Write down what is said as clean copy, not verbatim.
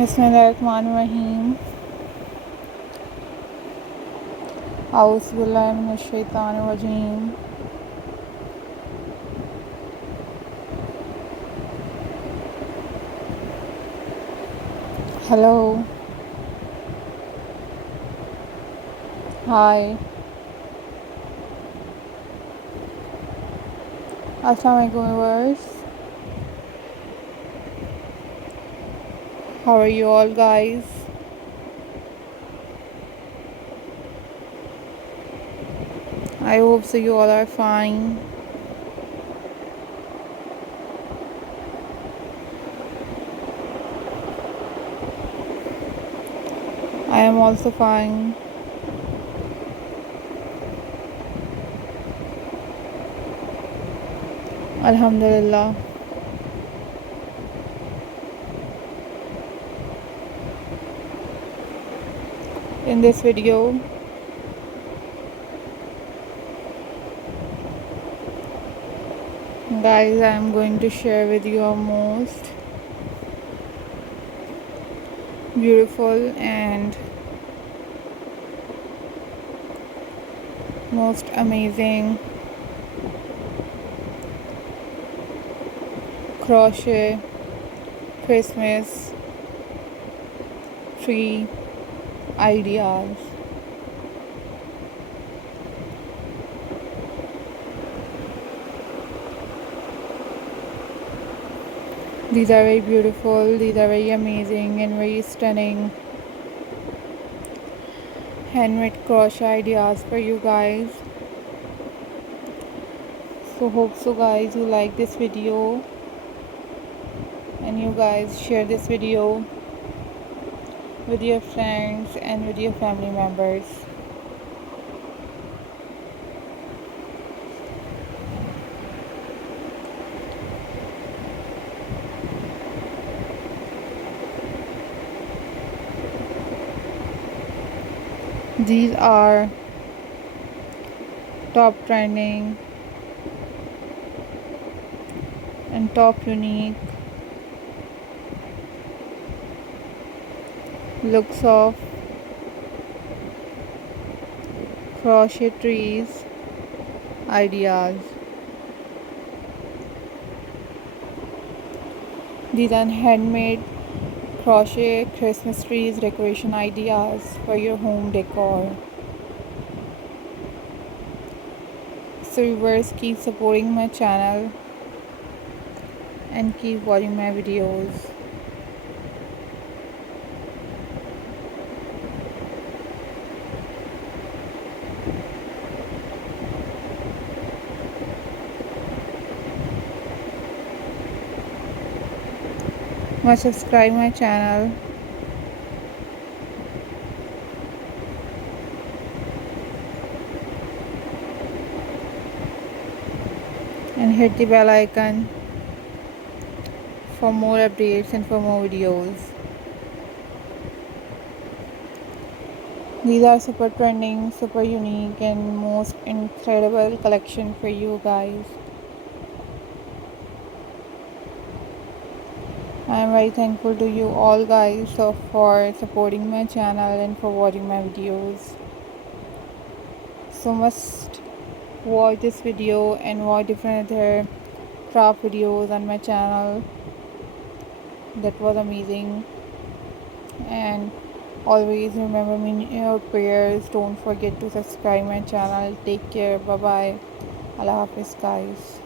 बिस्मिल्लाहिर्रहमानिर्रहीम। औज़ुबिल्लाहि मिनश्शैतानिर्रजीम। हेलो, हाय, अस्सलाम वालेकुम viewers. How are you all guys? I hope so you all are fine. I am also fine. Alhamdulillah. In this video, guys, I am going to share with you a most beautiful and most amazing crochet Christmas tree ideas. These are very beautiful, these are very amazing and very stunning handmade crochet ideas for you guys. So hope so guys you like this video and you guys share this video with your friends and with your family members. These are top trending and top unique looks of crochet trees ideas. These are handmade crochet Christmas trees decoration ideas for your home decor. So viewers, keep supporting my channel and keep watching my videos. Must subscribe my channel and hit the bell icon for more updates and for more videos. These are super trending, super unique and most incredible collection for you guys. I am very thankful to you all guys for supporting my channel and for watching my videos. So must watch this video and watch different other craft videos on my channel. That was amazing. And always remember me in your prayers. Don't forget to subscribe my channel. Take care. Bye bye. Allah Hafiz guys.